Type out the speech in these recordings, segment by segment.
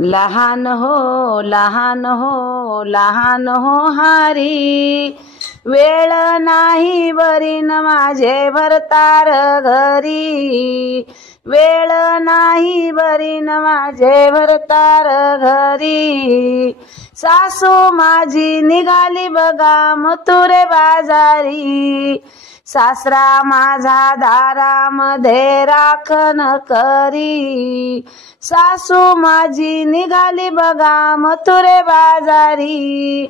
लहान हो लहान हो लहान हो हारी, वेळ नाही बरीन माझे भरतार घरी, वेळ नाही बरीन माझे भरतार घरी। सासू माझी निघाली बघा मथुरे बाजारी, सासरा माझा दारामध्ये राखण करी, सासू माझी निघाली बघा मथुरे बाजारी,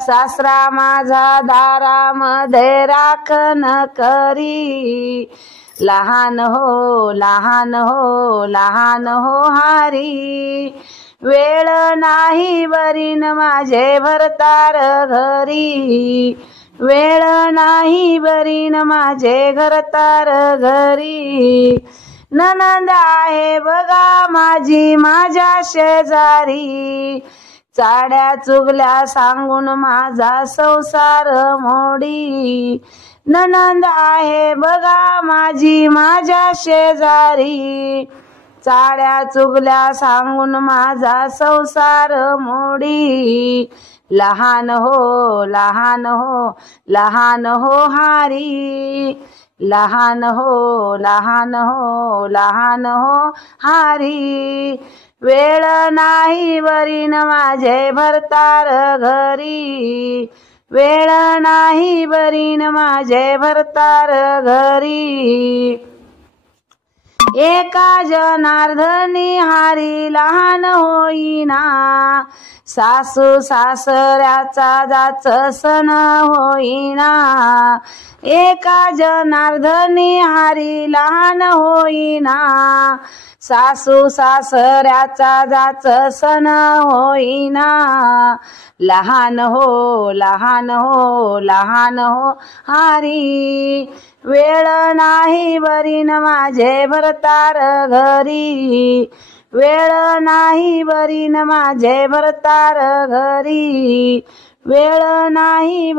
सासरा माझा दारामध्ये राखण करी। लहान हो लहान हो लहान हो हारी, वेळ नाही बरीन माझे भरतार घरी, वेळ नाही बरीन माझे घरतार घरी। नणंद आहे बघा माझी माझ्या शेजारी, चाड्या चुगल्या सांगून माझा संसार मोडी, नणंद आहे बघा माझी माझ्या शेजारी, चाड्या चुगल्या सांगून माझा संसार मोडी। लहान हो लहान हो लहान हो हारी, लहान हो लहान हो लहान हो हारी, वेळ नाही बरीन माझे भरतार घरी, वेळ नाही बरीन माझे भरतार घरी। एका जनार्दनी हारी लहान होईना, सासू सासऱ्याचा जाच सण होईना, एका जनार्दनी हारी लहान होईना, सासू सासऱ्याचा जाच सण होईना। लहान हो लहान हो लहान हो हारी, वेळ नाही बरीन माझे भरतार घरी, वेळ नाही बरीन माझे भरतार घरी, वेळ नाही